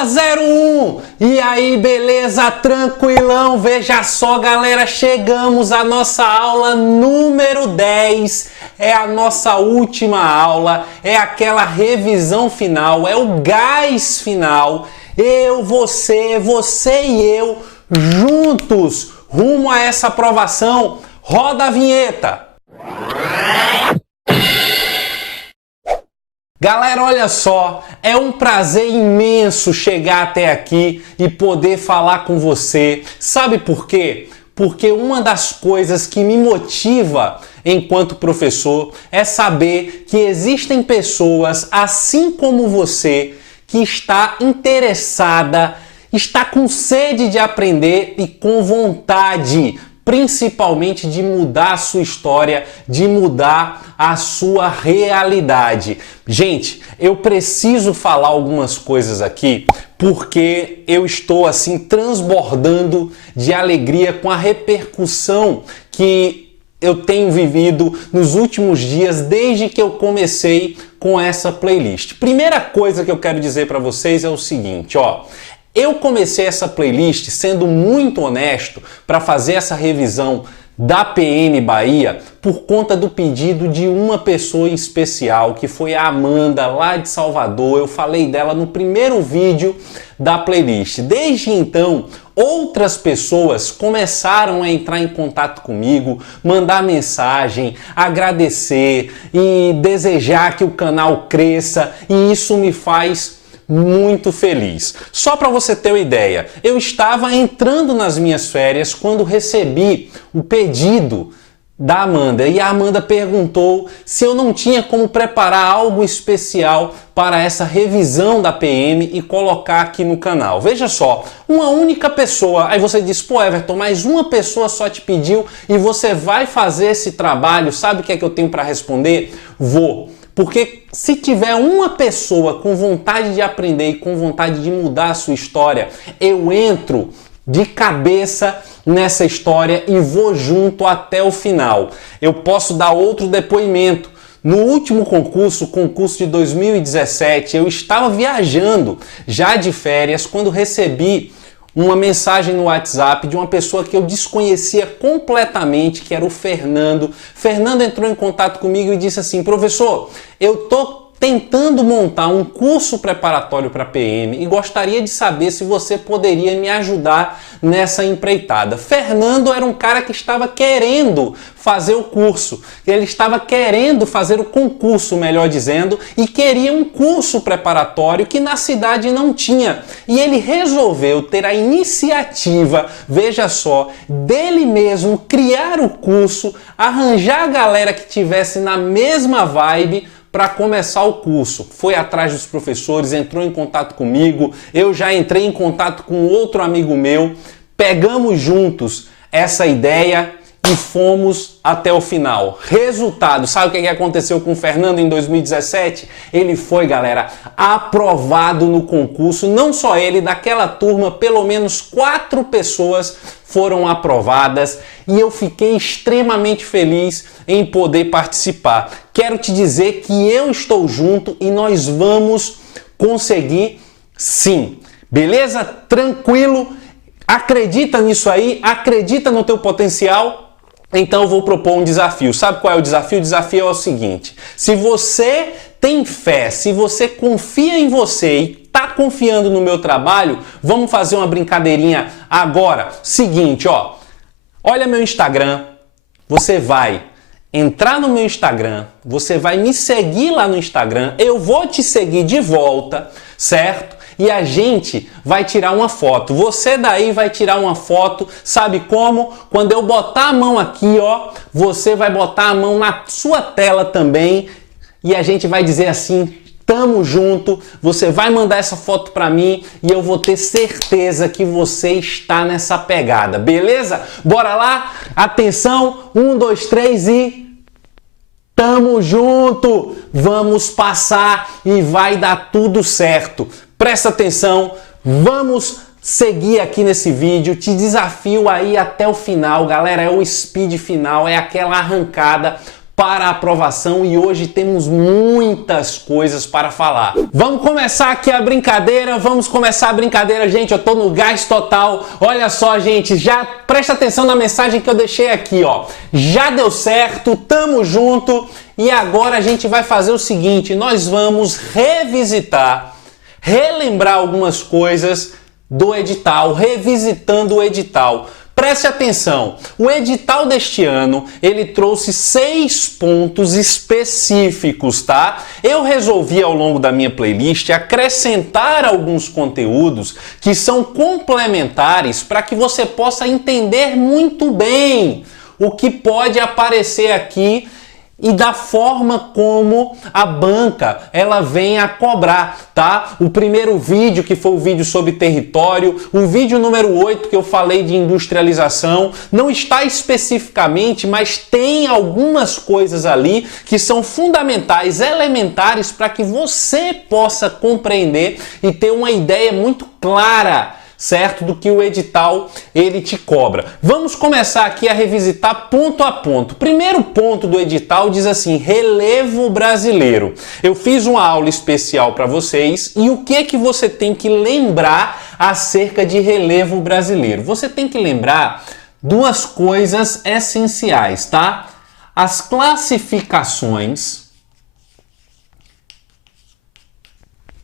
Fala 01! E aí, beleza? Tranquilão? Veja só, galera, chegamos à nossa aula número 10. É a nossa última aula, é aquela revisão final, é o gás final. Eu, você e eu, juntos, rumo a essa aprovação. Roda a vinheta! Galera, olha só, é um prazer imenso chegar até aqui e poder falar com você. Sabe por quê? Porque uma das coisas que me motiva enquanto professor é saber que existem pessoas, assim como você, que está interessada, está com sede de aprender e com vontade, principalmente de mudar a sua história, de mudar a sua realidade. Gente, eu preciso falar algumas coisas aqui porque eu estou assim transbordando de alegria com a repercussão que eu tenho vivido nos últimos dias desde que eu comecei com essa playlist. Primeira coisa que eu quero dizer para vocês é o seguinte, ó. Eu comecei essa playlist sendo muito honesto para fazer essa revisão da PM Bahia por conta do pedido de uma pessoa em especial, que foi a Amanda, lá de Salvador. Eu falei dela no primeiro vídeo da playlist. Desde então, outras pessoas começaram a entrar em contato comigo, mandar mensagem, agradecer e desejar que o canal cresça, e isso me faz muito feliz. Só para você ter uma ideia, eu estava entrando nas minhas férias quando recebi o pedido da Amanda, e a Amanda perguntou se eu não tinha como preparar algo especial para essa revisão da PM e colocar aqui no canal. Veja só, uma única pessoa, aí você diz, pô Everton, mas uma pessoa só te pediu e você vai fazer esse trabalho, sabe o que é que eu tenho para responder? Vou. Porque se tiver uma pessoa com vontade de aprender e com vontade de mudar a sua história, eu entro de cabeça nessa história e vou junto até o final. Eu posso dar outro depoimento. No último concurso, o concurso de 2017, eu estava viajando já de férias quando recebi uma mensagem no WhatsApp de uma pessoa que eu desconhecia completamente, que era o Fernando. Fernando entrou em contato comigo e disse assim, professor, eu tô tentando montar um curso preparatório para PM e gostaria de saber se você poderia me ajudar nessa empreitada. Fernando era um cara que estava querendo fazer o curso, ele estava querendo fazer o concurso, melhor dizendo, e queria um curso preparatório que na cidade não tinha. E ele resolveu ter a iniciativa, veja só, dele mesmo criar o curso, arranjar a galera que tivesse na mesma vibe para começar o curso. Foi atrás dos professores, entrou em contato comigo, eu já entrei em contato com outro amigo meu, pegamos juntos essa ideia e fomos até o final. Resultado, sabe o que aconteceu com o Fernando em 2017? Ele foi, galera, aprovado no concurso. Não só ele, daquela turma, pelo menos 4 pessoas foram aprovadas e eu fiquei extremamente feliz em poder participar. Quero te dizer que eu estou junto e nós vamos conseguir sim. Beleza? Tranquilo? Acredita nisso aí? Acredita no teu potencial? Então eu vou propor um desafio. Sabe qual é o desafio? O desafio é o seguinte: se você tem fé, se você confia em você e tá confiando no meu trabalho, vamos fazer uma brincadeirinha agora. Seguinte, ó. Olha meu Instagram. Você vai entrar no meu Instagram, você vai me seguir lá no Instagram, eu vou te seguir de volta, certo? E a gente vai tirar uma foto. Você daí vai tirar uma foto, sabe como? Quando eu botar a mão aqui, ó, você vai botar a mão na sua tela também e a gente vai dizer assim, tamo junto, você vai mandar essa foto pra mim e eu vou ter certeza que você está nessa pegada, beleza? Bora lá? Atenção, 1, 2, 3 e... tamo junto! Vamos passar e vai dar tudo certo. Presta atenção, vamos seguir aqui nesse vídeo, te desafio aí até o final, galera, é o speed final, é aquela arrancada para a aprovação e hoje temos muitas coisas para falar. Vamos começar aqui a brincadeira, gente, eu tô no gás total. Olha só, gente, já presta atenção na mensagem que eu deixei aqui, ó. Já deu certo, tamo junto e agora a gente vai fazer o seguinte, nós vamos relembrar algumas coisas do edital, revisitando o edital. Preste atenção, o edital deste ano, ele trouxe 6 pontos específicos, tá? Eu resolvi ao longo da minha playlist acrescentar alguns conteúdos que são complementares para que você possa entender muito bem o que pode aparecer aqui e da forma como a banca ela vem a cobrar, tá? O primeiro vídeo, que foi o vídeo sobre território, o vídeo número 8, que eu falei de industrialização, não está especificamente, mas tem algumas coisas ali que são fundamentais, elementares, para que você possa compreender e ter uma ideia muito clara, certo? Do que o edital ele te cobra. Vamos começar aqui a revisitar ponto a ponto. Primeiro ponto do edital diz assim, relevo brasileiro. Eu fiz uma aula especial para vocês e o que é que você tem que lembrar acerca de relevo brasileiro? Você tem que lembrar duas coisas essenciais, tá? As classificações.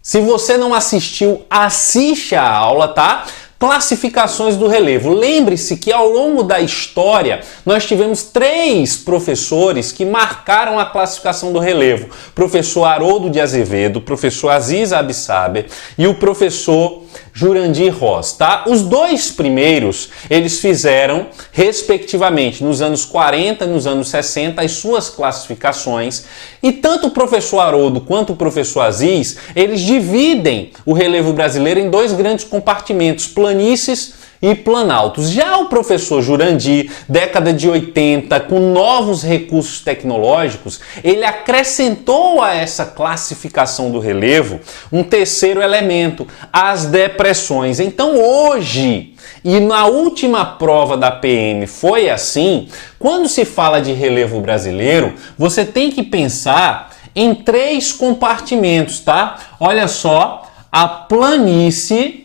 Se você não assistiu, assiste a aula, tá? Classificações do relevo. Lembre-se que ao longo da história nós tivemos 3 professores que marcaram a classificação do relevo. Professor Haroldo de Azevedo, professor Aziz Absaber e o professor Jurandir Ross, tá? Os 2 primeiros, eles fizeram, respectivamente, nos anos 40 e nos anos 60, as suas classificações. E tanto o professor Haroldo quanto o professor Aziz, eles dividem o relevo brasileiro em 2 grandes compartimentos, planícies e planaltos. Já o professor Jurandir, década de 80, com novos recursos tecnológicos, ele acrescentou a essa classificação do relevo um terceiro elemento, as depressões. Então hoje, e na última prova da PM foi assim, quando se fala de relevo brasileiro, você tem que pensar em 3 compartimentos, tá? Olha só, a planície.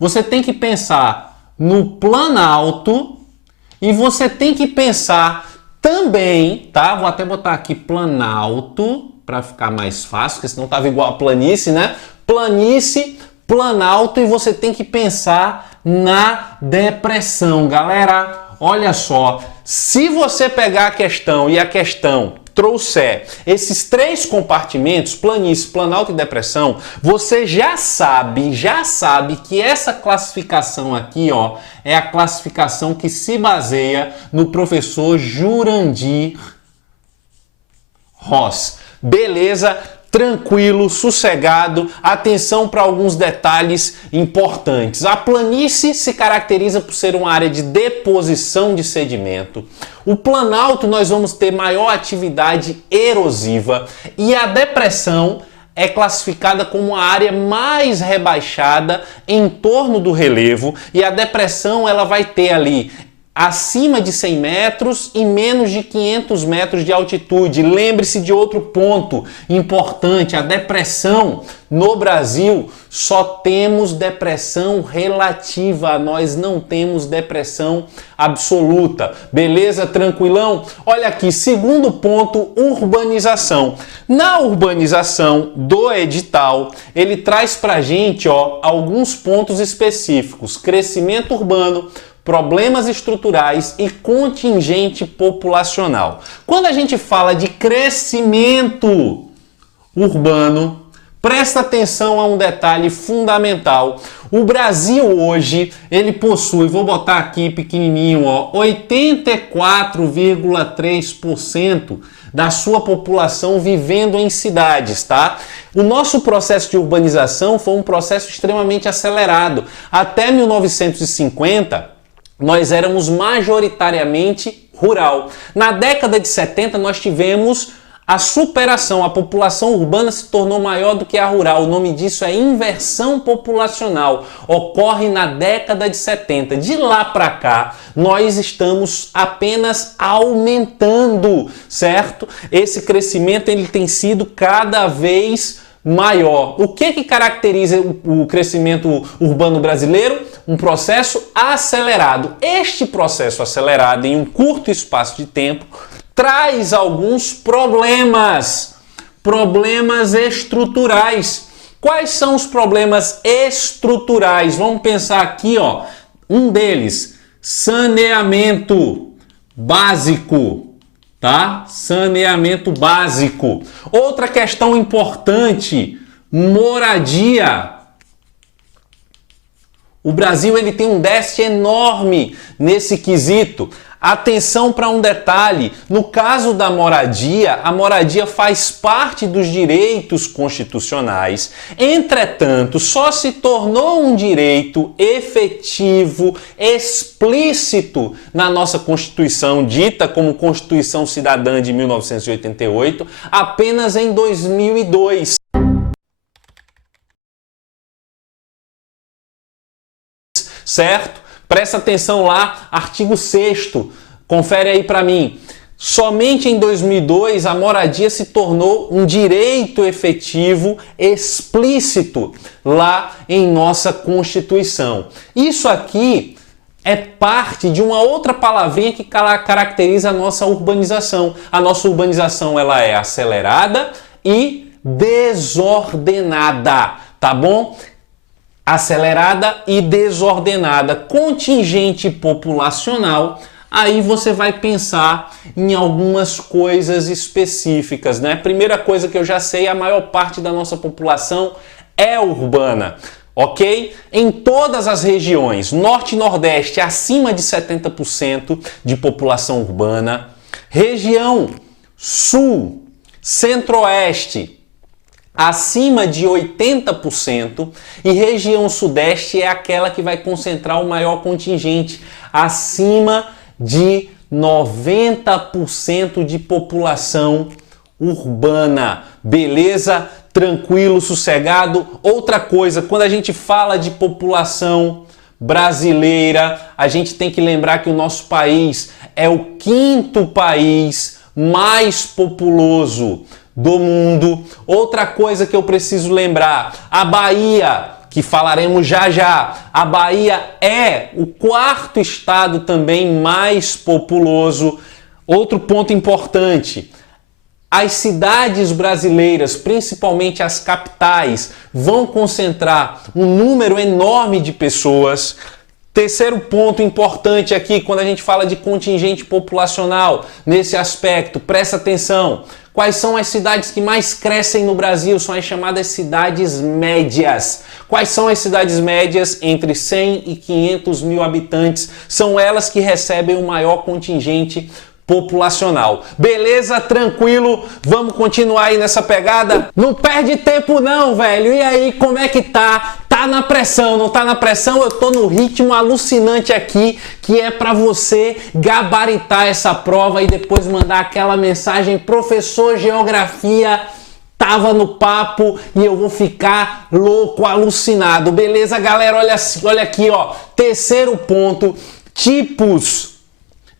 Você tem que pensar no planalto e você tem que pensar também, tá? Vou até botar aqui planalto para ficar mais fácil, porque senão estava igual a planície, né? Planície, planalto e você tem que pensar na depressão. Galera, olha só, se você pegar a questão e a questão trouxer esses 3 compartimentos, planície, planalto e depressão, você já sabe que essa classificação aqui, ó, é a classificação que se baseia no professor Jurandir Ross. Beleza? Tranquilo, sossegado, atenção para alguns detalhes importantes. A planície se caracteriza por ser uma área de deposição de sedimento. O planalto nós vamos ter maior atividade erosiva e a depressão é classificada como uma área mais rebaixada em torno do relevo e a depressão ela vai ter ali acima de 100 metros e menos de 500 metros de altitude. Lembre-se de outro ponto importante, a depressão no Brasil, só temos depressão relativa, nós não temos depressão absoluta. Beleza? Tranquilão? Olha aqui, segundo ponto, urbanização. Na urbanização do edital, ele traz pra gente, ó, alguns pontos específicos. Crescimento urbano, problemas estruturais e contingente populacional. Quando a gente fala de crescimento urbano, presta atenção a um detalhe fundamental. O Brasil hoje, ele possui, vou botar aqui pequenininho, ó, 84,3% da sua população vivendo em cidades, tá? O nosso processo de urbanização foi um processo extremamente acelerado. Até 1950, nós éramos majoritariamente rural. Na década de 70, nós tivemos a superação, a população urbana se tornou maior do que a rural. O nome disso é inversão populacional. Ocorre na década de 70. De lá para cá, nós estamos apenas aumentando, certo? Esse crescimento ele tem sido cada vez maior. O que caracteriza o crescimento urbano brasileiro? Um processo acelerado. Este processo acelerado em um curto espaço de tempo traz alguns problemas estruturais. Quais são os problemas estruturais? Vamos pensar aqui, ó, um deles, saneamento básico, tá? Saneamento básico. Outra questão importante, moradia. O Brasil ele tem um déficit enorme nesse quesito. Atenção para um detalhe, no caso da moradia, a moradia faz parte dos direitos constitucionais, entretanto, só se tornou um direito efetivo, explícito na nossa Constituição, dita como Constituição Cidadã de 1988, apenas em 2002. Certo? Presta atenção lá, artigo 6º, confere aí para mim. Somente em 2002 a moradia se tornou um direito efetivo explícito lá em nossa Constituição. Isso aqui é parte de uma outra palavrinha que caracteriza a nossa urbanização. A nossa urbanização ela é acelerada e desordenada, tá bom? Acelerada e desordenada, contingente populacional, aí você vai pensar em algumas coisas específicas, né? Primeira coisa que eu já sei, a maior parte da nossa população é urbana, ok? Em todas as regiões, norte e nordeste, acima de 70% de população urbana, região sul, centro-oeste, acima de 80%, e região sudeste é aquela que vai concentrar o maior contingente, acima de 90% de população urbana. Beleza? Tranquilo, sossegado? Outra coisa, quando a gente fala de população brasileira, a gente tem que lembrar que o nosso país é o 5º país mais populoso do mundo. Outra coisa que eu preciso lembrar, a Bahia, que falaremos já já, a Bahia é o 4º estado também mais populoso. Outro ponto importante, as cidades brasileiras, principalmente as capitais, vão concentrar um número enorme de pessoas. Terceiro ponto importante aqui, quando a gente fala de contingente populacional, nesse aspecto, presta atenção. Quais são as cidades que mais crescem no Brasil? São as chamadas cidades médias. Quais são as cidades médias? Entre 100 e 500 mil habitantes. São elas que recebem o maior contingente populacional. Beleza? Tranquilo? Vamos continuar aí nessa pegada? Não perde tempo não, velho. E aí, como é que tá? Tá na pressão, não tá na pressão? Eu tô no ritmo alucinante aqui, que é para você gabaritar essa prova e depois mandar aquela mensagem: professor Geografia tava no papo e eu vou ficar louco, alucinado. Beleza, galera? Olha aqui, ó. Terceiro ponto, tipos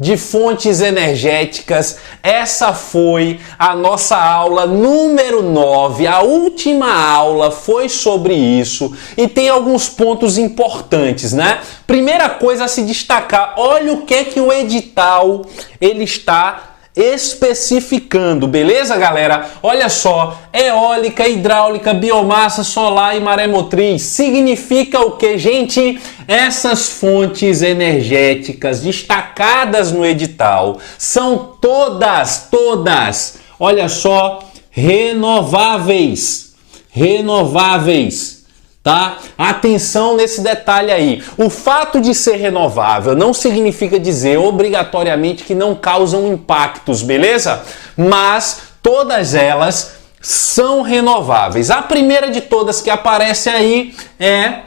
de fontes energéticas. Essa foi a nossa aula número 9. A última aula foi sobre isso e tem alguns pontos importantes, né? Primeira coisa a se destacar, olha o que o edital ele está especificando, beleza, galera? Olha só, eólica, hidráulica, biomassa, solar e maremotriz. Significa o que, gente? Essas fontes energéticas destacadas no edital são todas, olha só, renováveis, tá? Atenção nesse detalhe aí. O fato de ser renovável não significa dizer obrigatoriamente que não causam impactos, beleza? Mas todas elas são renováveis. A primeira de todas que aparece aí é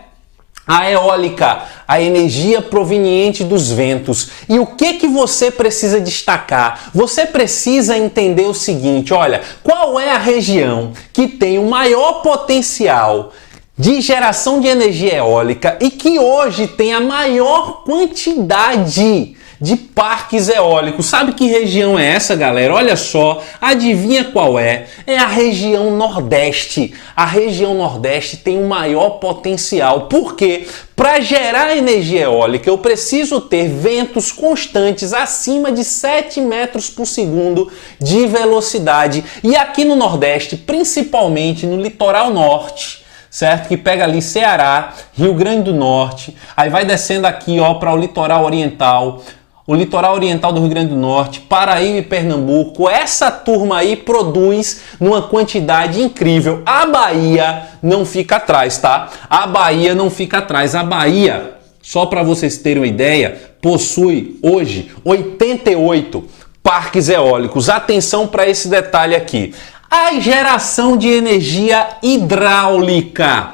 A eólica, a energia proveniente dos ventos. E o que você precisa destacar? Você precisa entender o seguinte, olha, qual é a região que tem o maior potencial de geração de energia eólica e que hoje tem a maior quantidade de parques eólicos. Sabe que região é essa, galera? Olha só, adivinha qual é? É a região Nordeste. A região Nordeste tem o maior potencial. Por quê? Para gerar energia eólica, eu preciso ter ventos constantes acima de 7 metros por segundo de velocidade. E aqui no Nordeste, principalmente no litoral norte, certo? Que pega ali Ceará, Rio Grande do Norte, aí vai descendo aqui, ó, para o litoral oriental do Rio Grande do Norte, Paraíba e Pernambuco. Essa turma aí produz numa quantidade incrível. A Bahia não fica atrás, tá? A Bahia não fica atrás. A Bahia, só para vocês terem uma ideia, possui hoje 88 parques eólicos. Atenção para esse detalhe aqui. A geração de energia hidráulica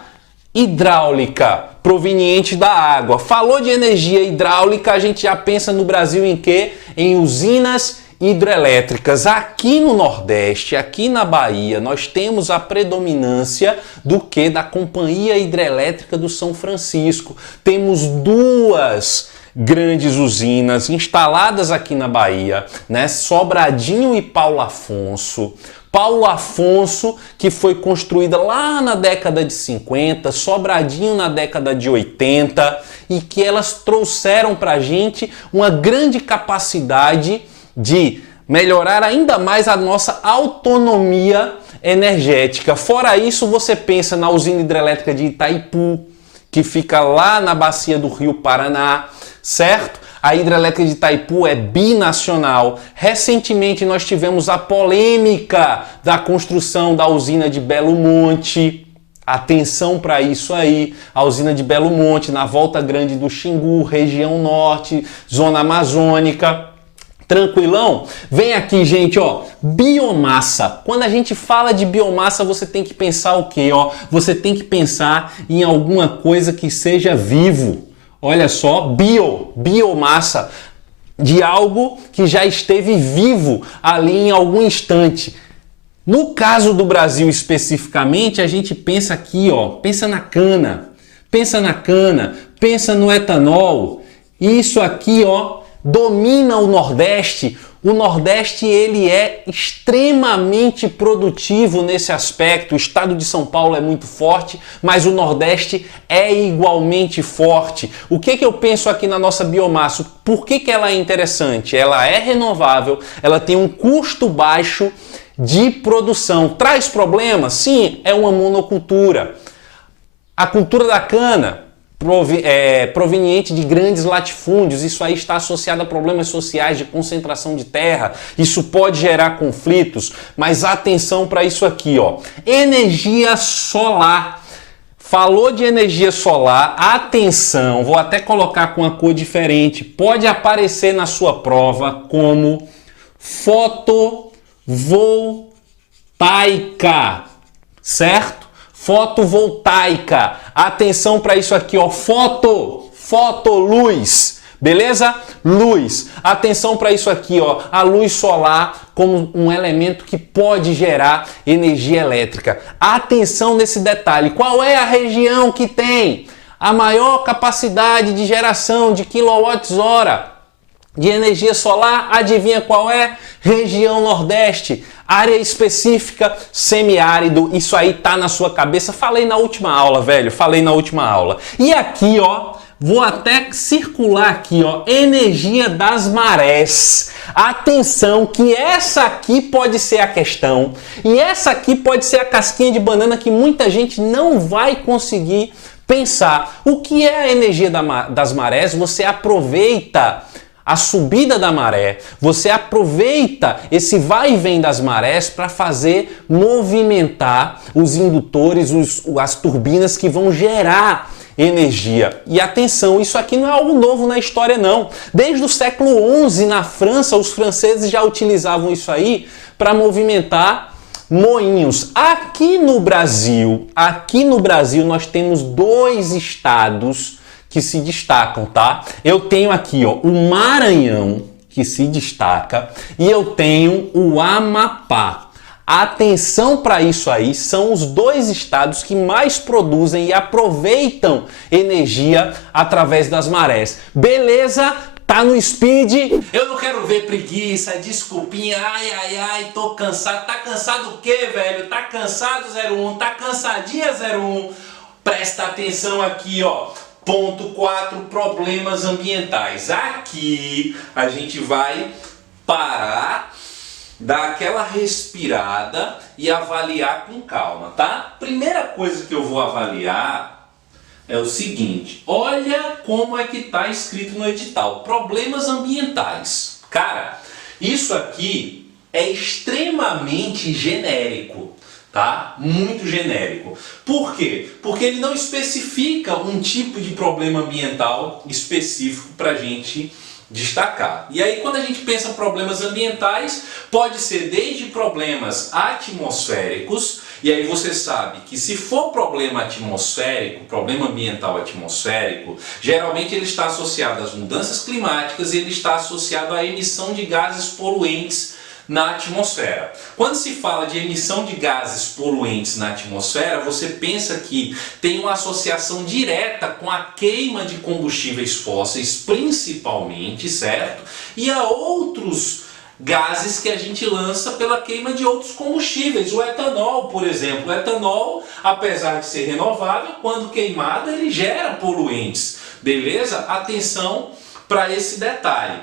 proveniente da água. Falou de energia hidráulica, a gente já pensa no Brasil em quê? Em usinas hidrelétricas. Aqui no Nordeste, aqui na Bahia, nós temos a predominância do que? Da Companhia Hidrelétrica do São Francisco. Temos duas grandes usinas instaladas aqui na Bahia, né? Sobradinho e Paulo Afonso. Paulo Afonso, que foi construída lá na década de 50, Sobradinho na década de 80, e que elas trouxeram para a gente uma grande capacidade de melhorar ainda mais a nossa autonomia energética. Fora isso, você pensa na usina hidrelétrica de Itaipu, que fica lá na bacia do Rio Paraná, certo? A hidrelétrica de Itaipu é binacional. Recentemente nós tivemos a polêmica da construção da usina de Belo Monte. Atenção para isso aí, a usina de Belo Monte, na Volta Grande do Xingu, região norte, zona amazônica. Tranquilão? Vem aqui, gente, ó, biomassa. Quando a gente fala de biomassa, você tem que pensar o quê, ó? Você tem que pensar em alguma coisa que seja vivo. Olha só, biomassa, de algo que já esteve vivo ali em algum instante. No caso do Brasil especificamente, a gente pensa aqui, ó, pensa na cana, pensa no etanol. Isso aqui, ó, domina o Nordeste. O Nordeste, ele é extremamente produtivo nesse aspecto. O estado de São Paulo é muito forte, mas o Nordeste é igualmente forte. O que eu penso aqui na nossa biomassa? Por que ela é interessante? Ela é renovável, ela tem um custo baixo de produção. Traz problemas? Sim, é uma monocultura. A cultura da cana, proveniente de grandes latifúndios, isso aí está associado a problemas sociais de concentração de terra, isso pode gerar conflitos, mas atenção para isso aqui, ó. Energia solar. Falou de energia solar, atenção, vou até colocar com uma cor diferente, pode aparecer na sua prova como fotovoltaica, certo? Fotovoltaica. Atenção para isso aqui, ó. Luz. Beleza? Luz. Atenção para isso aqui, ó. A luz solar como um elemento que pode gerar energia elétrica. Atenção nesse detalhe. Qual é a região que tem a maior capacidade de geração de quilowatts-hora de energia solar? Adivinha qual é? Região Nordeste. Área específica, semiárido, isso aí tá na sua cabeça. Falei na última aula, velho, falei na última aula. E aqui, ó, vou até circular aqui, ó, energia das marés. Atenção que essa aqui pode ser a questão. E essa aqui pode ser a casquinha de banana que muita gente não vai conseguir pensar. O que é a energia das marés? Você aproveita a subida da maré, você aproveita esse vai e vem das marés para fazer movimentar os indutores, as turbinas que vão gerar energia. E atenção, isso aqui não é algo novo na história não. Desde o século XI na França, os franceses já utilizavam isso aí para movimentar Moinhos, aqui no Brasil nós temos 2 estados que se destacam, tá? Eu tenho aqui, ó, o Maranhão, que se destaca, e eu tenho o Amapá. Atenção para isso aí, são os 2 estados que mais produzem e aproveitam energia através das marés. Beleza? Tá no speed? Eu não quero ver preguiça, desculpinha, ai, tô cansado. Tá cansado o quê, velho? Tá cansado 01? Tá cansadinha 01? Presta atenção aqui, ó. Ponto 4, problemas ambientais. Aqui a gente vai parar, dar aquela respirada e avaliar com calma, tá? Primeira coisa que eu vou avaliar é o seguinte, olha como é que está escrito no edital, problemas ambientais. Cara, isso aqui é extremamente genérico, tá? Muito genérico. Por quê? Porque ele não especifica um tipo de problema ambiental específico para a gente destacar. E aí quando a gente pensa em problemas ambientais, pode ser desde problemas atmosféricos, e aí você sabe que se for problema atmosférico, problema ambiental atmosférico, geralmente ele está associado às mudanças climáticas e ele está associado à emissão de gases poluentes na atmosfera. Quando se fala de emissão de gases poluentes na atmosfera, você pensa que tem uma associação direta com a queima de combustíveis fósseis, principalmente, certo? E a outros gases que a gente lança pela queima de outros combustíveis. O etanol, por exemplo. O etanol, apesar de ser renovável, quando queimado ele gera poluentes. Beleza? Atenção para esse detalhe.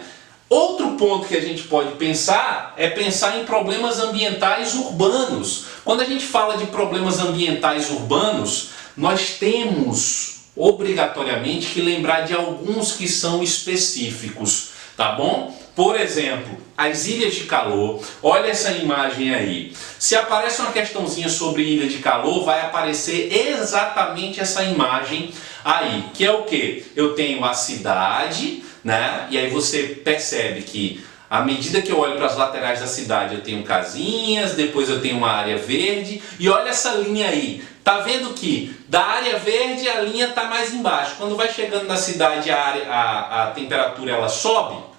Outro ponto que a gente pode pensar é pensar em problemas ambientais urbanos. Quando a gente fala de problemas ambientais urbanos, nós temos obrigatoriamente que lembrar de alguns que são específicos, tá bom? Por exemplo, as ilhas de calor. Olha essa imagem aí. Se aparece uma questãozinha sobre ilha de calor, vai aparecer exatamente essa imagem aí, que é o que? Eu tenho a cidade, né? E aí você percebe que à medida que eu olho para as laterais da cidade eu tenho casinhas, depois eu tenho uma área verde e olha essa linha aí. Tá vendo que da área verde a linha está mais embaixo. Quando vai chegando na cidade a temperatura ela sobe.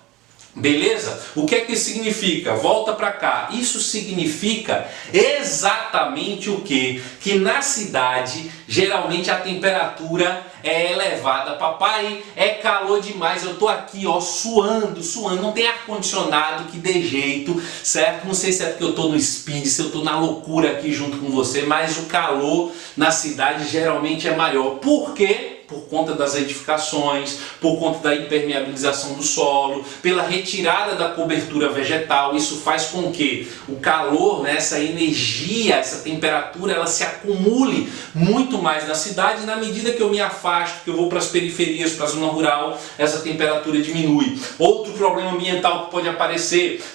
Beleza? O que é que isso significa? Volta para cá. Isso significa exatamente o quê? Que na cidade, geralmente a temperatura é elevada. Papai, é calor demais, eu tô aqui, ó, suando, não tem ar-condicionado que dê jeito, certo? Não sei se é porque eu tô no speed, se eu tô na loucura aqui junto com você, mas o calor na cidade geralmente é maior. Por quê? Por conta das edificações, por conta da impermeabilização do solo, pela retirada da cobertura vegetal. Isso faz com que o calor, né, essa energia, essa temperatura, ela se acumule muito mais na cidade. E na medida que eu me afasto, que eu vou para as periferias, para a zona rural, essa temperatura diminui. Outro problema ambiental que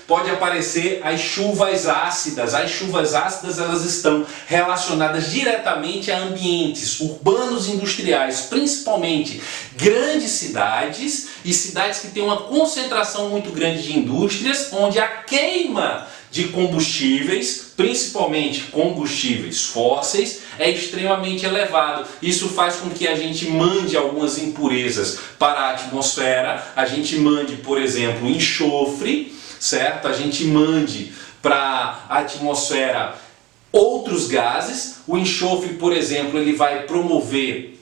pode aparecer as chuvas ácidas. As chuvas ácidas, elas estão relacionadas diretamente a ambientes urbanos e industriais, principalmente grandes cidades e cidades que têm uma concentração muito grande de indústrias, onde a queima de combustíveis, principalmente combustíveis fósseis, é extremamente elevado. Isso faz com que a gente mande algumas impurezas para a atmosfera, a gente mande, por exemplo, enxofre, certo? A gente mande para a atmosfera outros gases. O enxofre, por exemplo, ele vai promover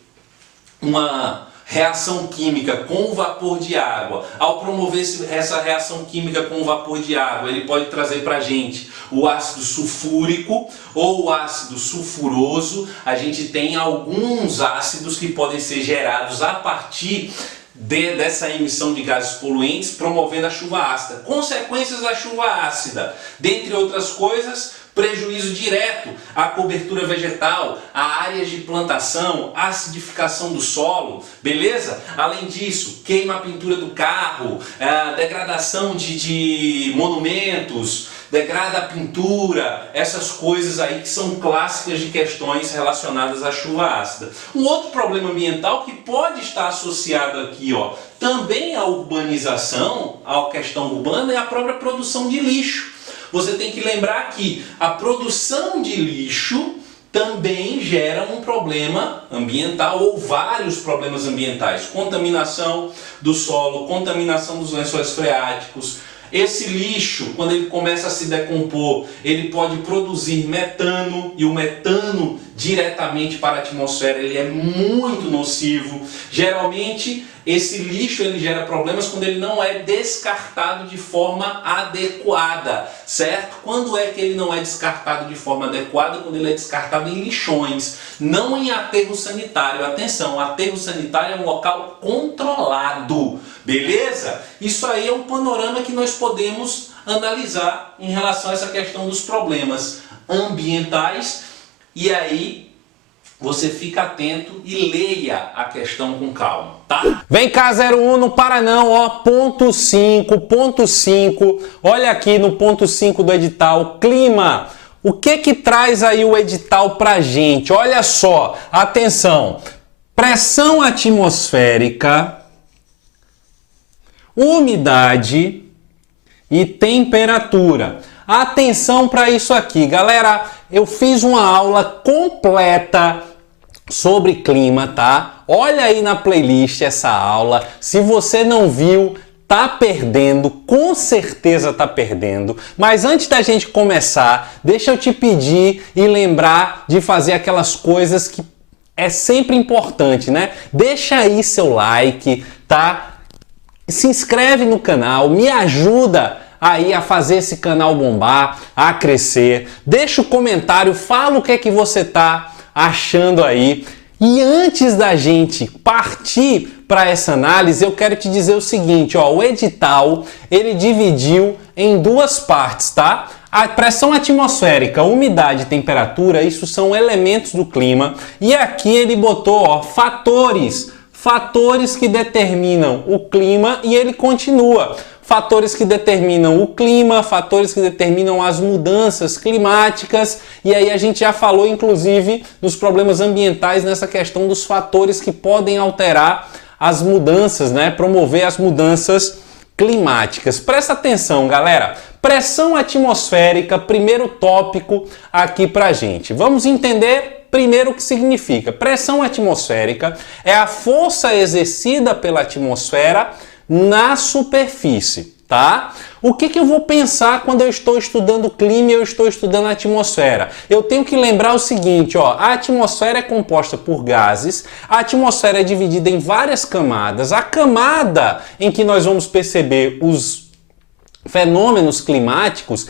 uma reação química com o vapor de água. Ao promover essa reação química com o vapor de água, ele pode trazer para a gente o ácido sulfúrico ou o ácido sulfuroso. A gente tem alguns ácidos que podem ser gerados a partir dessa emissão de gases poluentes, promovendo a chuva ácida. Consequências da chuva ácida, dentre outras coisas, prejuízo direto à cobertura vegetal, a áreas de plantação, acidificação do solo, beleza? Além disso, queima a pintura do carro, degradação de monumentos, degrada a pintura, essas coisas aí que são clássicas de questões relacionadas à chuva ácida. Um outro problema ambiental que pode estar associado aqui, ó, também à urbanização, à questão urbana, é a própria produção de lixo. você tem que lembrar que a produção de lixo também gera um problema ambiental ou vários problemas ambientais. Contaminação do solo, contaminação dos lençóis freáticos. Esse lixo, quando ele começa a se decompor, ele pode produzir metano, e o metano diretamente para a atmosfera ele é muito nocivo. Geralmente esse lixo ele gera problemas quando ele não é descartado de forma adequada, certo? Quando é que ele não é descartado de forma adequada? Quando ele é descartado em lixões, não em aterro sanitário. Atenção, aterro sanitário é um local controlado, beleza? Isso aí é um panorama que nós podemos analisar em relação a essa questão dos problemas ambientais. E aí você fica atento e leia a questão com calma, tá? Vem cá, 01, não para não, ó, ponto 5, olha aqui no ponto 5 do edital, clima. O que traz aí o edital pra gente? Olha só, atenção, pressão atmosférica, umidade e temperatura. Atenção para isso aqui, galera. Eu fiz uma aula completa sobre clima, tá? Olha aí na playlist essa aula. Se você não viu, tá perdendo, com certeza tá perdendo. Mas antes da gente começar, deixa eu te pedir e lembrar de fazer aquelas coisas que é sempre importante, né? Deixa aí seu like, tá? Se inscreve no canal, me ajuda aí a fazer esse canal bombar, a crescer. Deixa o comentário, fala o que é que você tá achando aí. E antes da gente partir para essa análise, eu quero te dizer o seguinte, ó, o edital, ele dividiu em duas partes, tá? A pressão atmosférica, umidade e temperatura, isso são elementos do clima. E aqui ele botou, ó, fatores que determinam o clima, e ele continua. Fatores que determinam o clima, fatores que determinam as mudanças climáticas, e aí a gente já falou inclusive dos problemas ambientais nessa questão dos fatores que podem alterar as mudanças, né? Promover as mudanças climáticas. Presta atenção, galera. Pressão atmosférica, primeiro tópico aqui pra gente. Vamos entender primeiro o que significa. Pressão atmosférica é a força exercida pela atmosfera na superfície, tá? O que eu vou pensar quando eu estou estudando clima e eu estou estudando a atmosfera? Eu tenho que lembrar o seguinte, ó, a atmosfera é composta por gases, a atmosfera é dividida em várias camadas. A camada em que nós vamos perceber os fenômenos climáticos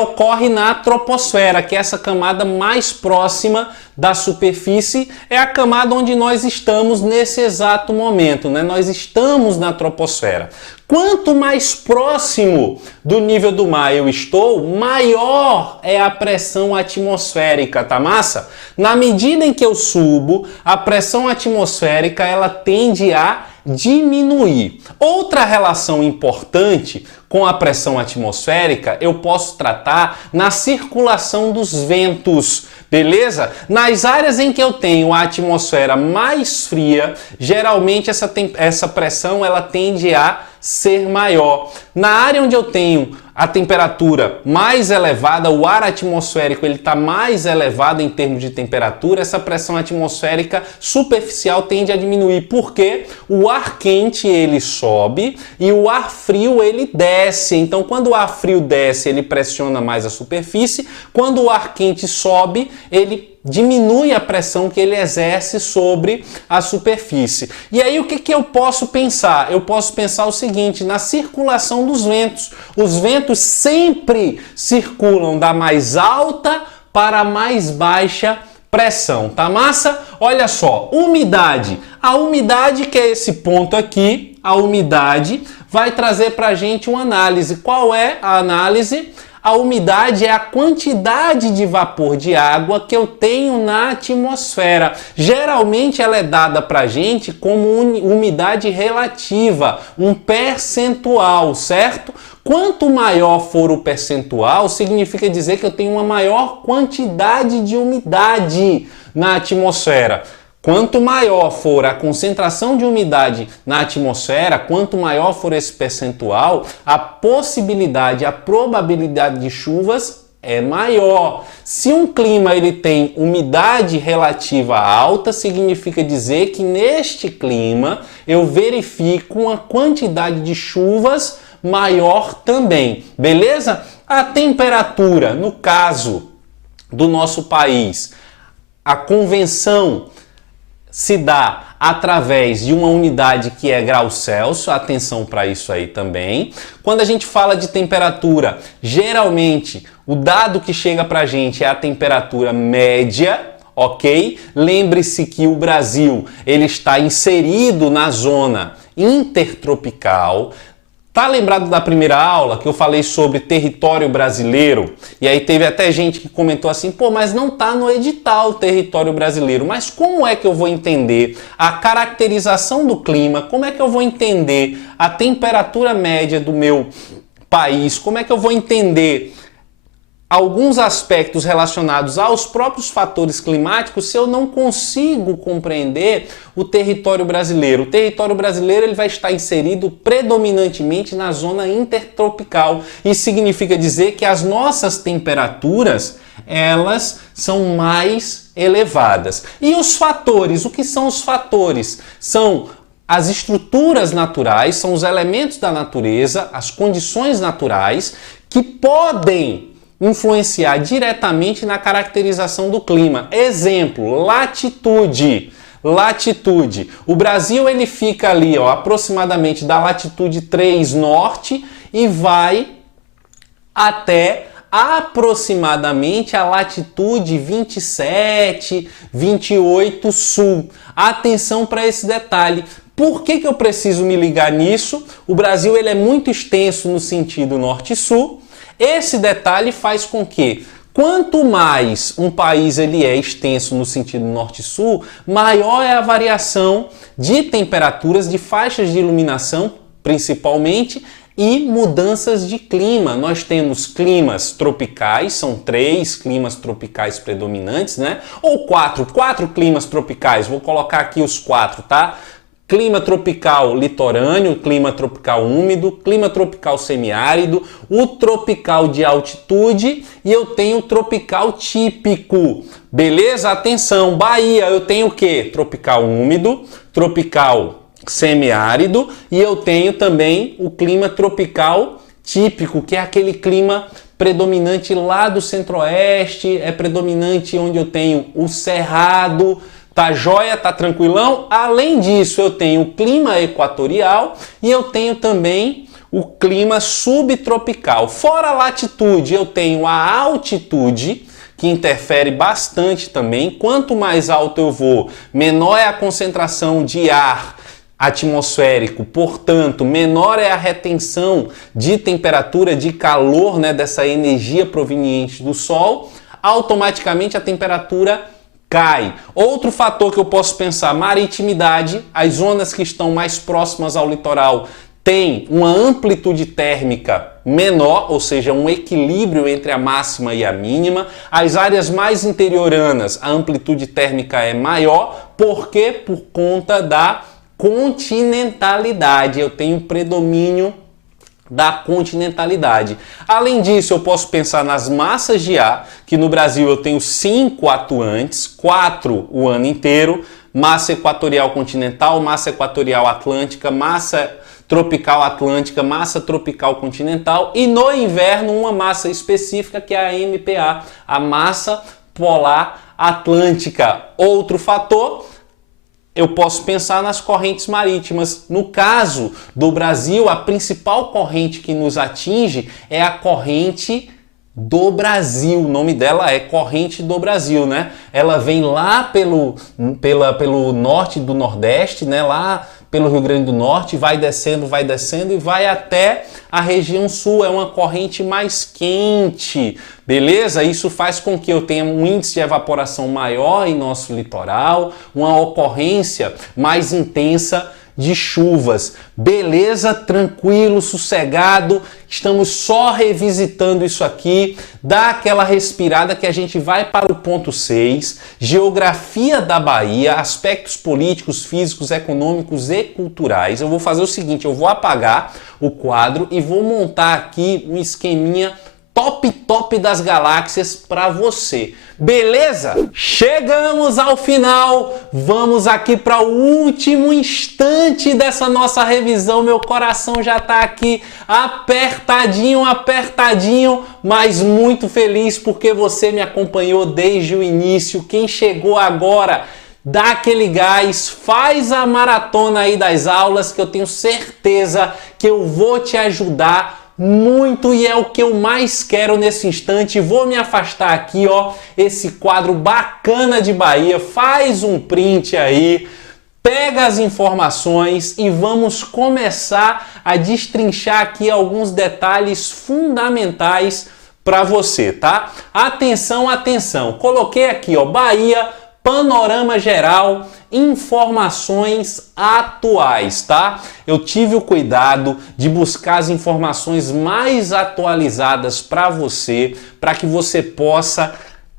ocorre na troposfera, que é essa camada mais próxima da superfície, é a camada onde nós estamos nesse exato momento, né? Nós estamos na troposfera. Quanto mais próximo do nível do mar eu estou, maior é a pressão atmosférica, tá massa? Na medida em que eu subo, a pressão atmosférica ela tende a diminuir. Outra relação importante com a pressão atmosférica eu posso tratar na circulação dos ventos, beleza? Nas áreas em que eu tenho a atmosfera mais fria, geralmente essa pressão ela tende a ser maior. Na área onde eu tenho a temperatura mais elevada, o ar atmosférico ele está mais elevado em termos de temperatura, essa pressão atmosférica superficial tende a diminuir, porque o ar quente ele sobe e o ar frio ele desce. Então quando o ar frio desce, ele pressiona mais a superfície, quando o ar quente sobe, ele diminui a pressão que ele exerce sobre a superfície. E aí o que eu posso pensar? Eu posso pensar o seguinte, na circulação dos ventos. Os ventos sempre circulam da mais alta para a mais baixa pressão, tá massa? Olha só, umidade. A umidade, que é esse ponto aqui, a umidade vai trazer pra gente uma análise. Qual é a análise? A umidade é a quantidade de vapor de água que eu tenho na atmosfera. Geralmente ela é dada pra gente como umidade relativa, um percentual, certo? Quanto maior for o percentual, significa dizer que eu tenho uma maior quantidade de umidade na atmosfera. Quanto maior for a concentração de umidade na atmosfera, quanto maior for esse percentual, a possibilidade, a probabilidade de chuvas é maior. Se um clima ele tem umidade relativa alta, significa dizer que neste clima eu verifico uma quantidade de chuvas maior também, beleza? A temperatura, no caso do nosso país, a convenção se dá através de uma unidade que é grau Celsius, atenção para isso aí também. Quando a gente fala de temperatura, geralmente o dado que chega para a gente é a temperatura média, ok? Lembre-se que o Brasil ele está inserido na zona intertropical. Tá lembrado da primeira aula que eu falei sobre território brasileiro? E aí teve até gente que comentou assim, pô, mas não tá no edital o território brasileiro. Mas como é que eu vou entender a caracterização do clima? Como é que eu vou entender a temperatura média do meu país? Como é que eu vou entender alguns aspectos relacionados aos próprios fatores climáticos se eu não consigo compreender o território brasileiro? O território brasileiro ele vai estar inserido predominantemente na zona intertropical. Isso significa dizer que as nossas temperaturas elas são mais elevadas. E os fatores? O que são os fatores? São as estruturas naturais, são os elementos da natureza, as condições naturais que podem influenciar diretamente na caracterização do clima. Exemplo, latitude. Latitude. O Brasil ele fica ali, ó, aproximadamente da latitude 3 norte e vai até aproximadamente a latitude 27, 28 sul. Atenção para esse detalhe. Por que eu preciso me ligar nisso? O Brasil ele é muito extenso no sentido norte-sul. Esse detalhe faz com que, quanto mais um país ele é extenso no sentido norte-sul, maior é a variação de temperaturas, de faixas de iluminação, principalmente, e mudanças de clima. Nós temos climas tropicais, são 3 climas tropicais predominantes, né? Ou 4 climas tropicais, vou colocar aqui os 4, tá? Clima tropical litorâneo, clima tropical úmido, clima tropical semiárido, o tropical de altitude e eu tenho o tropical típico. Beleza? Atenção, Bahia, eu tenho o quê? Tropical úmido, tropical semiárido e eu tenho também o clima tropical típico, que é aquele clima predominante lá do centro-oeste, é predominante onde eu tenho o cerrado. Tá joia? Tá tranquilão? Além disso, eu tenho o clima equatorial e eu tenho também o clima subtropical. Fora a latitude, eu tenho a altitude, que interfere bastante também. Quanto mais alto eu vou, menor é a concentração de ar atmosférico, portanto, menor é a retenção de temperatura, de calor, né, dessa energia proveniente do Sol. Automaticamente a temperatura cai. Outro fator que eu posso pensar, maritimidade, as zonas que estão mais próximas ao litoral têm uma amplitude térmica menor, ou seja, um equilíbrio entre a máxima e a mínima. As áreas mais interioranas, a amplitude térmica é maior, por quê? Por conta da continentalidade. Eu tenho predomínio da continentalidade. Além disso, eu posso pensar nas massas de ar, que no Brasil eu tenho 5 atuantes, 4 o ano inteiro, massa equatorial continental, massa equatorial atlântica, massa tropical atlântica, massa tropical continental e no inverno uma massa específica que é a MPA, a massa polar atlântica. Outro fator, eu posso pensar nas correntes marítimas. No caso do Brasil, a principal corrente que nos atinge é a corrente do Brasil. O nome dela é Corrente do Brasil, né? Ela vem lá pelo norte do Nordeste, né? Lá pelo Rio Grande do Norte, vai descendo e vai até a região sul. É uma corrente mais quente, beleza? Isso faz com que eu tenha um índice de evaporação maior em nosso litoral, uma ocorrência mais intensa de chuvas. Beleza? Tranquilo, sossegado. Estamos só revisitando isso aqui. Dá aquela respirada que a gente vai para o ponto 6. Geografia da Bahia, aspectos políticos, físicos, econômicos e culturais. Eu vou fazer o seguinte, eu vou apagar o quadro e vou montar aqui um esqueminha top das galáxias para você. Beleza? Chegamos ao final. Vamos aqui para o último instante dessa nossa revisão. Meu coração já está aqui apertadinho, mas muito feliz porque você me acompanhou desde o início. Quem chegou agora, dá aquele gás, faz a maratona aí das aulas que eu tenho certeza que eu vou te ajudar muito e é o que eu mais quero nesse instante. Vou me afastar aqui, ó, esse quadro bacana de Bahia, faz um print aí, pega as informações e vamos começar a destrinchar aqui alguns detalhes fundamentais para você, tá? Atenção, atenção. Coloquei aqui, ó, Bahia, panorama geral, informações atuais, tá? Eu tive o cuidado de buscar as informações mais atualizadas para você, para que você possa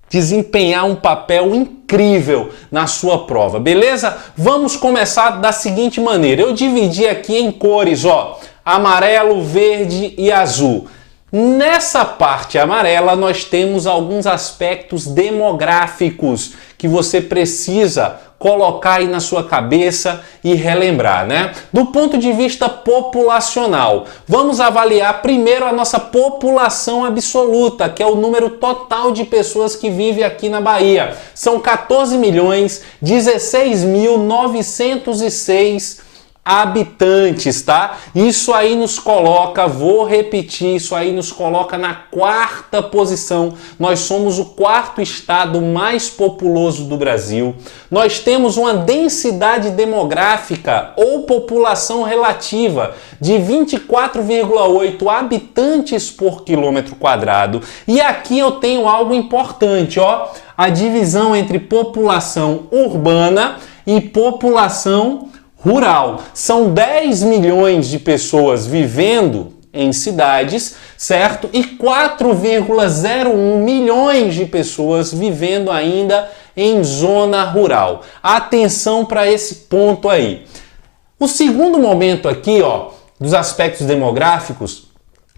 desempenhar um papel incrível na sua prova, beleza? Vamos começar da seguinte maneira. Eu dividi aqui em cores, ó, amarelo, verde e azul. Nessa parte amarela nós temos alguns aspectos demográficos que você precisa colocar aí na sua cabeça e relembrar, né? Do ponto de vista populacional, vamos avaliar primeiro a nossa população absoluta, que é o número total de pessoas que vivem aqui na Bahia. São 14.016.906 habitantes, tá? Isso aí nos coloca, vou repetir, isso aí nos coloca na quarta posição. Nós somos o quarto estado mais populoso do Brasil. Nós temos uma densidade demográfica ou população relativa de 24,8 habitantes por quilômetro quadrado. E aqui eu tenho algo importante, ó, a divisão entre população urbana e população rural. São 10 milhões de pessoas vivendo em cidades, certo? E 4,01 milhões de pessoas vivendo ainda em zona rural. Atenção para esse ponto aí. O segundo momento aqui, ó, dos aspectos demográficos,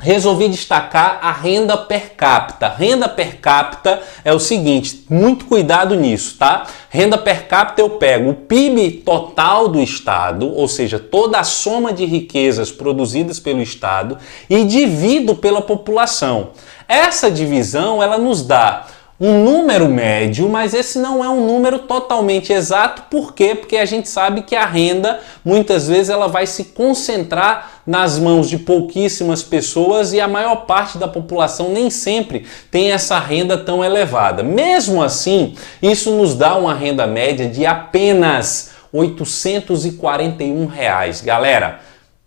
resolvi destacar a renda per capita. Renda per capita é o seguinte, muito cuidado nisso, tá? Renda per capita eu pego o PIB total do estado, ou seja, toda a soma de riquezas produzidas pelo estado e divido pela população. Essa divisão, ela nos dá um número médio, mas esse não é um número totalmente exato. Por quê? Porque a gente sabe que a renda, muitas vezes, ela vai se concentrar nas mãos de pouquíssimas pessoas e a maior parte da população nem sempre tem essa renda tão elevada. Mesmo assim, isso nos dá uma renda média de apenas R$ 841. Galera,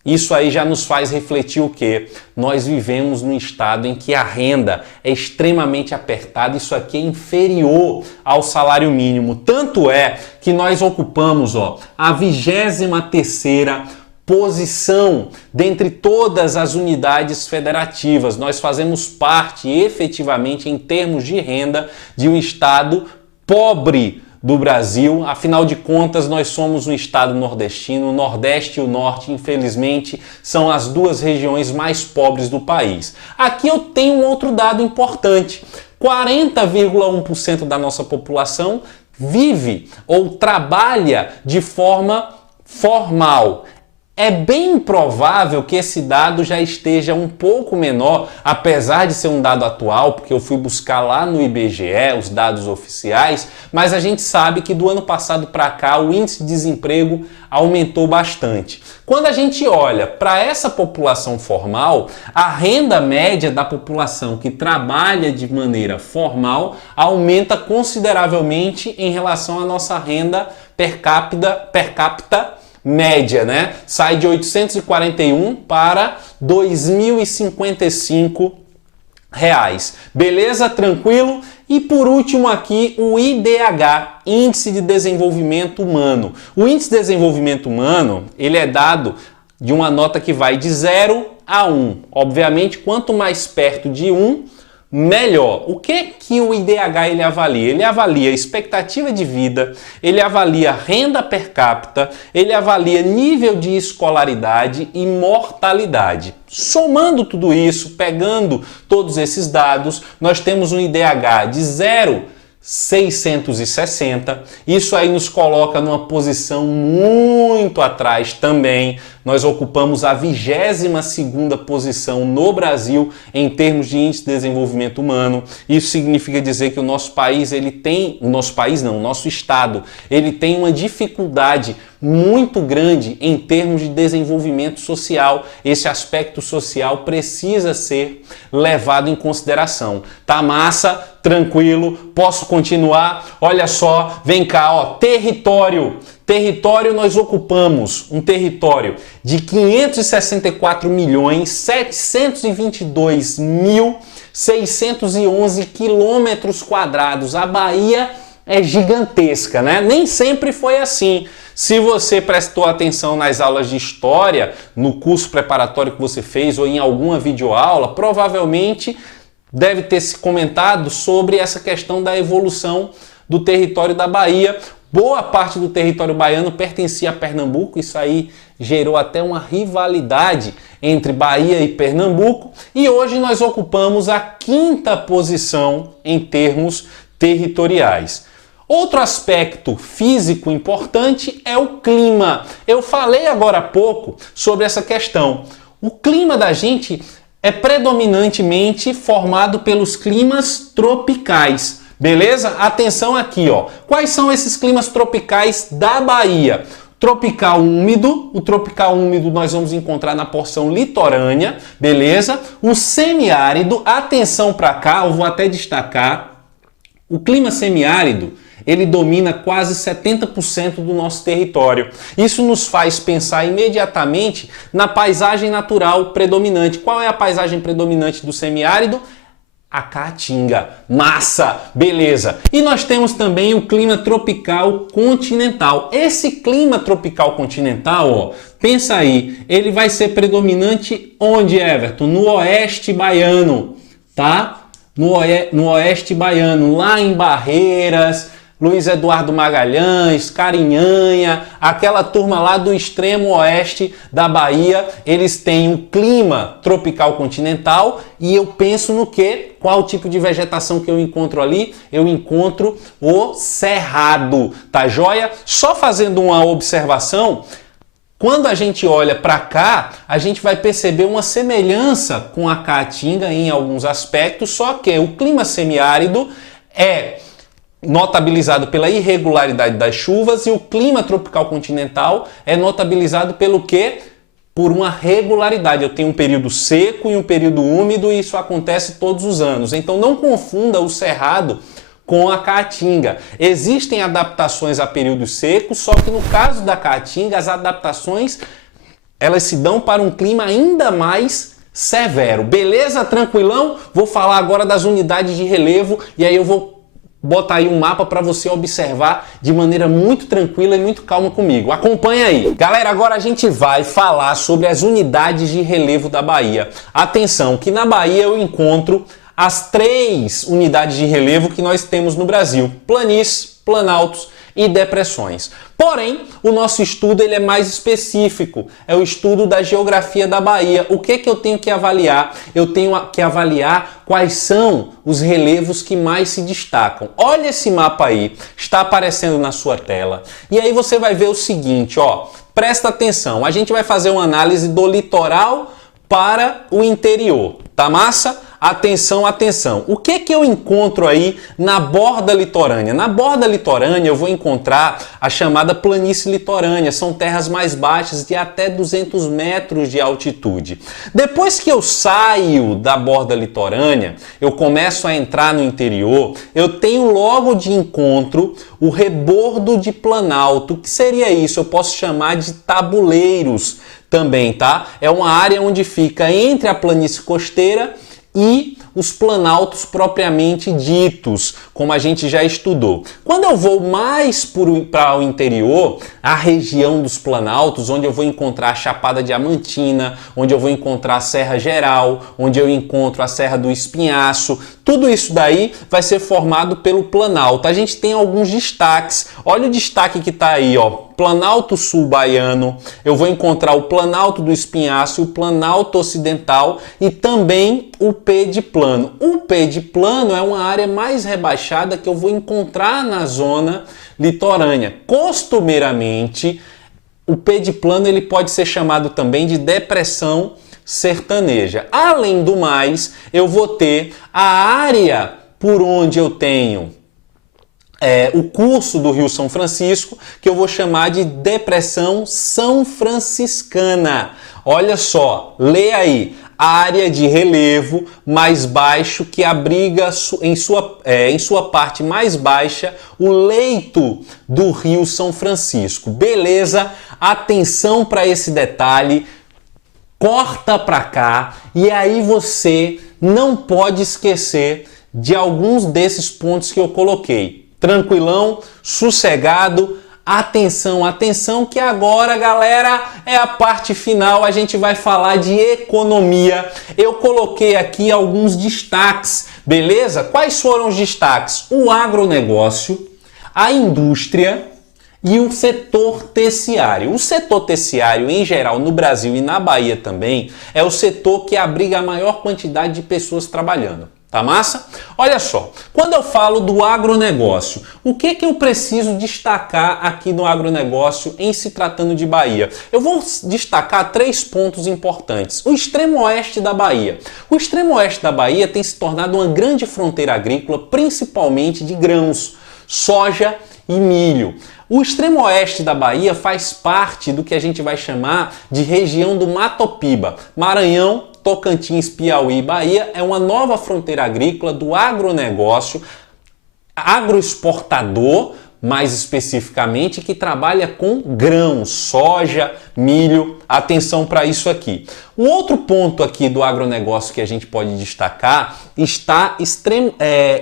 isso aí já nos faz refletir o quê? Nós vivemos num estado em que a renda é extremamente apertada, isso aqui é inferior ao salário mínimo. Tanto é que nós ocupamos, ó, a 23ª posição dentre todas as unidades federativas. Nós fazemos parte efetivamente em termos de renda de um estado pobre do Brasil. Afinal de contas, nós somos um estado nordestino. O Nordeste e o Norte, infelizmente, são as duas regiões mais pobres do país. Aqui eu tenho um outro dado importante. 40,1% da nossa população vive ou trabalha de forma formal. É bem provável que esse dado já esteja um pouco menor, apesar de ser um dado atual, porque eu fui buscar lá no IBGE os dados oficiais, mas a gente sabe que do ano passado para cá o índice de desemprego aumentou bastante. Quando a gente olha para essa população formal, a renda média da população que trabalha de maneira formal aumenta consideravelmente em relação à nossa renda per capita média, né? Sai de 841 para 2.055 Beleza? Tranquilo? E por último aqui o IDH, Índice de Desenvolvimento Humano. O Índice de Desenvolvimento Humano, ele é dado de uma nota que vai de 0 a 1. Obviamente, quanto mais perto de 1, melhor. O que o IDH ele avalia? Ele avalia expectativa de vida, ele avalia renda per capita, ele avalia nível de escolaridade e mortalidade. Somando tudo isso, pegando todos esses dados, nós temos um IDH de 0,660. Isso aí nos coloca numa posição muito atrás também. Nós ocupamos a 22ª posição no Brasil em termos de índice de desenvolvimento humano. Isso significa dizer que o nosso país, o nosso estado, ele tem uma dificuldade muito grande em termos de desenvolvimento social. Esse aspecto social precisa ser levado em consideração. Tá massa? Tranquilo? Posso continuar? Olha só, vem cá, ó, território. Território, nós ocupamos um território de 564.722.611 quilômetros quadrados. A Bahia é gigantesca, né? Nem sempre foi assim. Se você prestou atenção nas aulas de história, no curso preparatório que você fez ou em alguma videoaula, provavelmente deve ter se comentado sobre essa questão da evolução do território da Bahia. Boa parte do território baiano pertencia a Pernambuco, isso aí gerou até uma rivalidade entre Bahia e Pernambuco, e hoje nós ocupamos a 5ª posição em termos territoriais. Outro aspecto físico importante é o clima. Eu falei agora há pouco sobre essa questão. O clima da gente é predominantemente formado pelos climas tropicais. Beleza? Atenção aqui, ó. Quais são esses climas tropicais da Bahia? Tropical úmido, o tropical úmido nós vamos encontrar na porção litorânea, beleza? Um semiárido, atenção para cá, eu vou até destacar. O clima semiárido, ele domina quase 70% do nosso território. Isso nos faz pensar imediatamente na paisagem natural predominante. Qual é a paisagem predominante do semiárido? A Caatinga. Massa! Beleza! E nós temos também o clima tropical continental. Esse clima tropical continental, ó, pensa aí, ele vai ser predominante onde, Everton? No oeste baiano, tá? No oeste baiano, lá em Barreiras, Luiz Eduardo Magalhães, Carinhanha, aquela turma lá do extremo oeste da Bahia, eles têm um clima tropical continental e eu penso no quê? Qual o tipo de vegetação que eu encontro ali? Eu encontro o cerrado, tá joia? Só fazendo uma observação, quando a gente olha para cá, a gente vai perceber uma semelhança com a Caatinga em alguns aspectos, só que o clima semiárido é notabilizado pela irregularidade das chuvas e o clima tropical continental é notabilizado pelo quê? Por uma regularidade. Eu tenho um período seco e um período úmido e isso acontece todos os anos. Então não confunda o cerrado com a Caatinga. Existem adaptações a períodos secos, só que no caso da Caatinga as adaptações elas se dão para um clima ainda mais severo. Beleza? Tranquilão? Vou falar agora das unidades de relevo e aí eu vou botar aí um mapa para você observar de maneira muito tranquila e muito calma comigo. Acompanha aí. Galera, agora a gente vai falar sobre as unidades de relevo da Bahia. Atenção, que na Bahia eu encontro as 3 unidades de relevo que nós temos no Brasil: planícies, planaltos e depressões. Porém, o nosso estudo ele é mais específico, é o estudo da geografia da Bahia. O que eu tenho que avaliar? Eu tenho que avaliar quais são os relevos que mais se destacam. Olha esse mapa aí, está aparecendo na sua tela. E aí você vai ver o seguinte, ó, presta atenção, a gente vai fazer uma análise do litoral para o interior, tá massa? Atenção, atenção. O que eu encontro aí na borda litorânea? Na borda litorânea eu vou encontrar a chamada planície litorânea. São terras mais baixas de até 200 metros de altitude. Depois que eu saio da borda litorânea, eu começo a entrar no interior, eu tenho logo de encontro o rebordo de planalto. O que seria isso? Eu posso chamar de tabuleiros também, tá? É uma área onde fica entre a planície costeira e os planaltos propriamente ditos, como a gente já estudou. Quando eu vou mais para o interior, a região dos planaltos, onde eu vou encontrar a Chapada Diamantina, onde eu vou encontrar a Serra Geral, onde eu encontro a Serra do Espinhaço, tudo isso daí vai ser formado pelo planalto. A gente tem alguns destaques. Olha o destaque que está aí, ó. Planalto Sul Baiano, eu vou encontrar o Planalto do Espinhaço, o Planalto Ocidental e também o P de Plano. O P de Plano é uma área mais rebaixada que eu vou encontrar na zona litorânea. Costumeiramente, o P de Plano ele pode ser chamado também de depressão sertaneja. Além do mais, eu vou ter a área por onde eu tenho o curso do Rio São Francisco, que eu vou chamar de Depressão São Franciscana. Olha só, lê aí, área de relevo mais baixo que abriga em sua parte mais baixa o leito do Rio São Francisco. Beleza? Atenção para esse detalhe, corta para cá e aí você não pode esquecer de alguns desses pontos que eu coloquei. Tranquilão, sossegado, atenção, atenção que agora, galera, é a parte final, a gente vai falar de economia. Eu coloquei aqui alguns destaques, beleza? Quais foram os destaques? O agronegócio, a indústria e o setor terciário. O setor terciário, em geral, no Brasil e na Bahia também, é o setor que abriga a maior quantidade de pessoas trabalhando. Tá massa? Olha só, quando eu falo do agronegócio, o que eu preciso destacar aqui no agronegócio em se tratando de Bahia? Eu vou destacar 3 pontos importantes. O extremo oeste da Bahia. O extremo oeste da Bahia tem se tornado uma grande fronteira agrícola, principalmente de grãos, soja e milho. O extremo oeste da Bahia faz parte do que a gente vai chamar de região do Matopiba, Maranhão, Tocantins, Piauí e Bahia é uma nova fronteira agrícola do agronegócio, agroexportador, mais especificamente, que trabalha com grãos, soja, milho. Atenção para isso aqui. O outro ponto aqui do agronegócio que a gente pode destacar está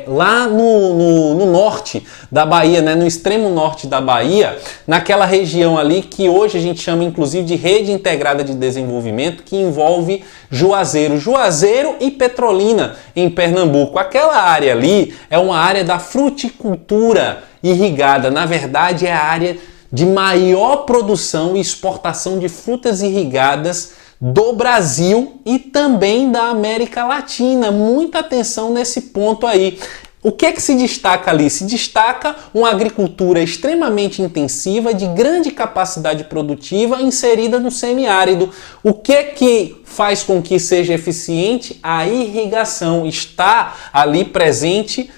lá no norte da Bahia, né? No extremo norte da Bahia, naquela região ali que hoje a gente chama inclusive de Rede Integrada de Desenvolvimento, que envolve Juazeiro e Petrolina em Pernambuco. Aquela área ali é uma área da fruticultura irrigada, na verdade é a área de maior produção e exportação de frutas irrigadas do Brasil e também da América Latina. Muita atenção nesse ponto aí. O que é que se destaca ali? Se destaca uma agricultura extremamente intensiva, de grande capacidade produtiva, inserida no semiárido. O que é que faz com que seja eficiente? A irrigação está ali presente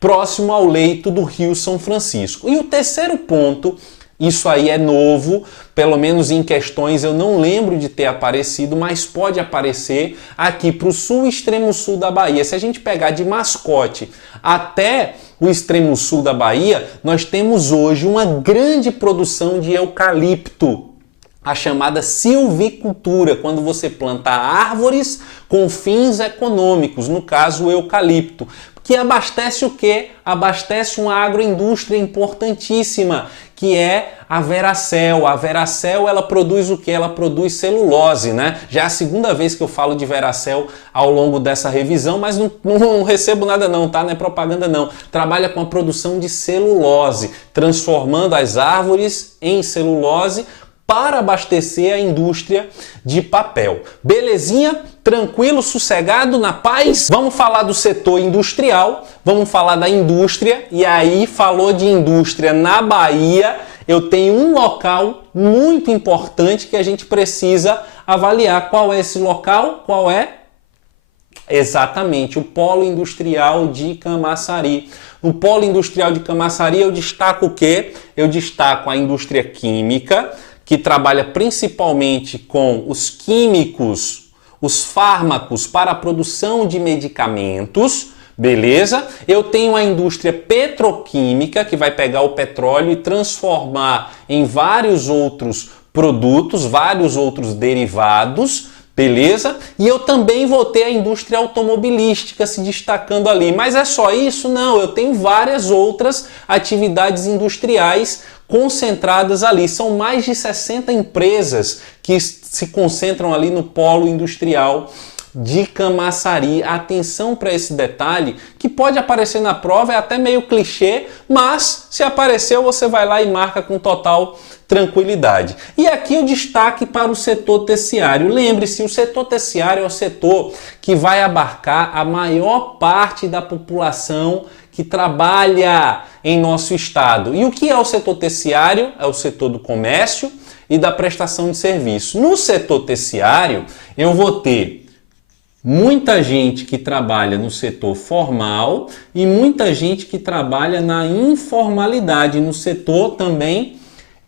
próximo ao leito do Rio São Francisco. E o terceiro ponto, isso aí é novo, pelo menos em questões eu não lembro de ter aparecido, mas pode aparecer aqui para o sul e extremo sul da Bahia. Se a gente pegar de Mascote até o extremo sul da Bahia, nós temos hoje uma grande produção de eucalipto, a chamada silvicultura, quando você planta árvores com fins econômicos, no caso o eucalipto, que abastece o quê? Abastece uma agroindústria importantíssima, que é a Veracel. A Veracel, ela produz o quê? Ela produz celulose, né? Já é a segunda vez que eu falo de Veracel ao longo dessa revisão, mas não recebo nada não, tá? Não é propaganda não. Trabalha com a produção de celulose, transformando as árvores em celulose para abastecer a indústria de papel. Belezinha? Tranquilo, sossegado, na paz? Vamos falar do setor industrial, vamos falar da indústria, e aí falou de indústria na Bahia, eu tenho um local muito importante que a gente precisa avaliar. Qual é esse local? Qual é? Exatamente, o Polo Industrial de Camaçari. No Polo Industrial de Camaçari eu destaco o quê? Eu destaco a indústria química, que trabalha principalmente com os químicos, os fármacos para a produção de medicamentos, beleza? Eu tenho a indústria petroquímica, que vai pegar o petróleo e transformar em vários outros produtos, vários outros derivados, Beleza? E eu também vou ter a indústria automobilística se destacando ali. Mas é só isso? Não, eu tenho várias outras atividades industriais concentradas ali. São mais de 60 empresas que se concentram ali no polo industrial de Camaçari. Atenção para esse detalhe que pode aparecer na prova, é até meio clichê, mas se apareceu você vai lá e marca com total tranquilidade. E aqui o destaque para o setor terciário. Lembre-se, o setor terciário é o setor que vai abarcar a maior parte da população que trabalha em nosso estado. E o que é o setor terciário? É o setor do comércio e da prestação de serviço. No setor terciário, eu vou ter muita gente que trabalha no setor formal e muita gente que trabalha na informalidade, no setor também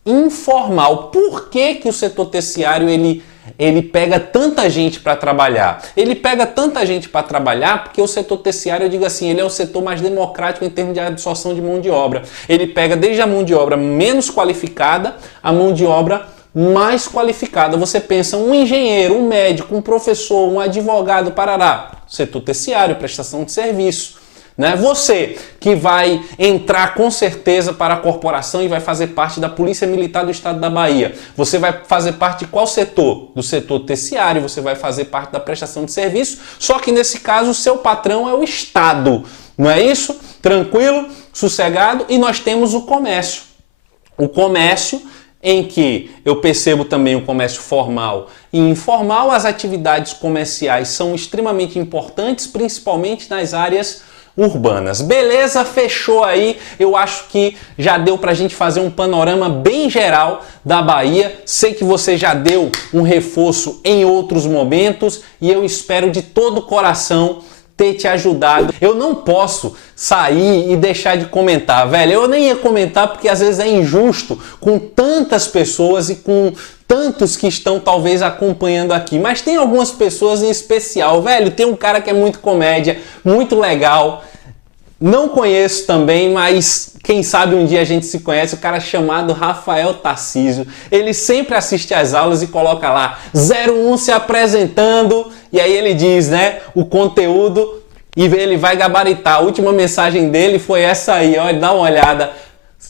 informal. Por que que o setor terciário ele pega tanta gente para trabalhar? Ele pega tanta gente para trabalhar porque o setor terciário, eu digo assim, ele é o setor mais democrático em termos de absorção de mão de obra. Ele pega desde a mão de obra menos qualificada a mão de obra mais qualificada. Você pensa um engenheiro, um médico, um professor, um advogado, parará, setor terciário, prestação de serviço. Né? Você que vai entrar com certeza para a corporação e vai fazer parte da Polícia Militar do Estado da Bahia. Você vai fazer parte de qual setor? Do setor terciário, você vai fazer parte da prestação de serviço, só que nesse caso o seu patrão é o Estado. Não é isso? Tranquilo, sossegado. E nós temos o comércio. O comércio em que eu percebo também o comércio formal e informal. As atividades comerciais são extremamente importantes, principalmente nas áreas urbanas. Beleza? Fechou aí. Eu acho que já deu pra gente fazer um panorama bem geral da Bahia. Sei que você já deu um reforço em outros momentos e eu espero de todo o coração ter te ajudado. Eu não posso sair e deixar de comentar, velho. Eu nem ia comentar porque às vezes é injusto com tantas pessoas e com tantos que estão talvez acompanhando aqui, mas tem algumas pessoas em especial, velho. Tem um cara que é muito comédia, muito legal. Não conheço também, mas quem sabe um dia a gente se conhece, o cara chamado Rafael Tarcísio. Ele sempre assiste às aulas e coloca lá 01 se apresentando, e aí ele diz, né, o conteúdo e ele vai gabaritar. A última mensagem dele foi essa aí, ó, dá uma olhada.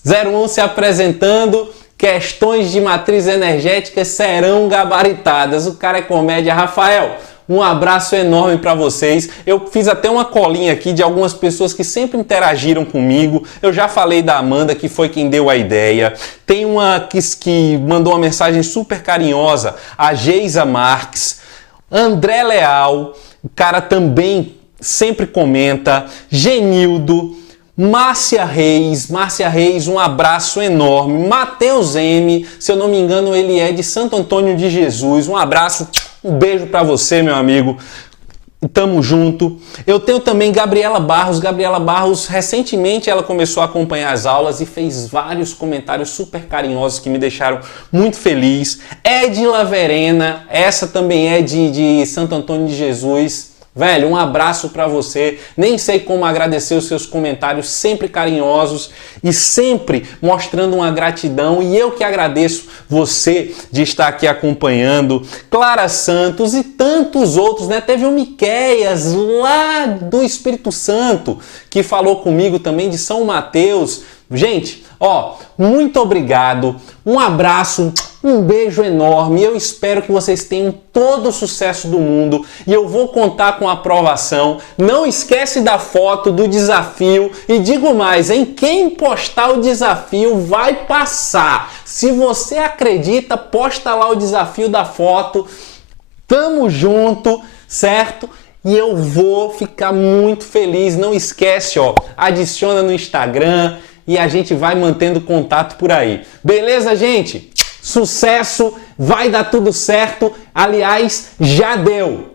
01 se apresentando, questões de matriz energética serão gabaritadas. O cara é comédia. Rafael, um abraço enorme para vocês. Eu fiz até uma colinha aqui de algumas pessoas que sempre interagiram comigo. Eu já falei da Amanda, que foi quem deu a ideia. Tem uma que mandou uma mensagem super carinhosa, a Geisa Marques. André Leal, o cara também sempre comenta. Genildo. Márcia Reis, um abraço enorme. Matheus M, se eu não me engano, ele é de Santo Antônio de Jesus. Um abraço, um beijo para você, meu amigo. Tamo junto. Eu tenho também Gabriela Barros. Gabriela Barros, recentemente ela começou a acompanhar as aulas e fez vários comentários super carinhosos que me deixaram muito feliz. Edila Verena, essa também é de Santo Antônio de Jesus. Velho, um abraço pra você. Nem sei como agradecer os seus comentários sempre carinhosos e sempre mostrando uma gratidão. E eu que agradeço você de estar aqui acompanhando. Clara Santos e tantos outros, né? Teve o Miqueias lá do Espírito Santo que falou comigo também de São Mateus. Gente, ó, muito obrigado, um abraço, um beijo enorme. Eu espero que vocês tenham todo o sucesso do mundo e eu vou contar com a aprovação. Não esquece da foto do desafio e digo mais, hein? Quem postar o desafio vai passar. Se você acredita, posta lá o desafio da foto. Tamo junto, certo? E eu vou ficar muito feliz. Não esquece, ó, adiciona no Instagram e a gente vai mantendo contato por aí. Beleza, gente? Sucesso, vai dar tudo certo. Aliás, já deu.